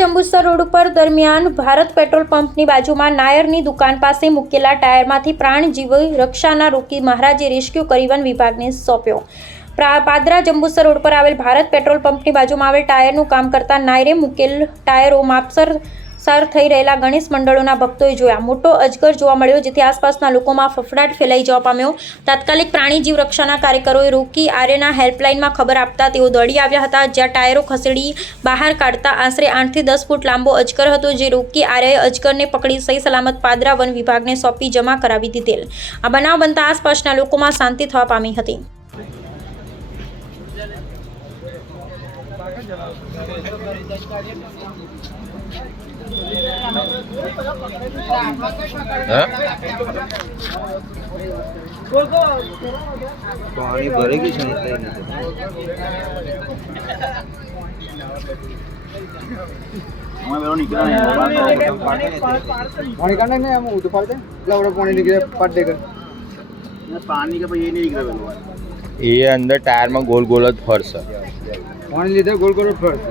Jambusar road ઉપર દરમિયાન Bharat petrol પંપની બાજુમાં નાયરની દુકાન પાસે મૂકેલા ટાયરમાંથી પ્રાણજીવી રક્ષાના રોકી મહારાજે રેસ્ક્યુ કરી વન વિભાગને સોંપ્યો। પાદરા જંબુસર રોડ પર આવેલ ભારત પેટ્રોલ પંપની બાજુમાં આવેલ ટાયરનું કામ કરતા નાયરે મૂકેલ ટાયરો માપસર થઈ રહેલા ગણેશ મંડળોના ભક્તોએ જોયા। મોટો અજગર જોવા મળ્યો, જેથી આસપાસના લોકોમાં ફફડાટ ફેલાઈ જવા પામ્યો। તાત્કાલિક પ્રાણીજીવ રક્ષાના કાર્યકરોએ રોકી આર્યના હેલ્પલાઇનમાં ખબર આપતા તેઓ દોડી આવ્યા હતા, જ્યાં ટાયરો ખસેડી બહાર કાઢતા આશરે 8 થી 10 ફૂટ લાંબો અજગર હતો, જે રોકી આર્યએ અજગરને પકડી સહી સલામત પાદરા વન વિભાગને સોંપી જમા કરાવી દીધેલ। આ બનાવ બનતા આસપાસના લોકોમાં શાંતિ થવા પામી હતી। पानी भरेगी पानी करना नहीं, हम उठा पाते पानी निकले पट देगा पानी का ये नहीं निकला, ये अंदर टायर में गोल गोल ज फरશે। पानी लीधे गोल गोल फरશે।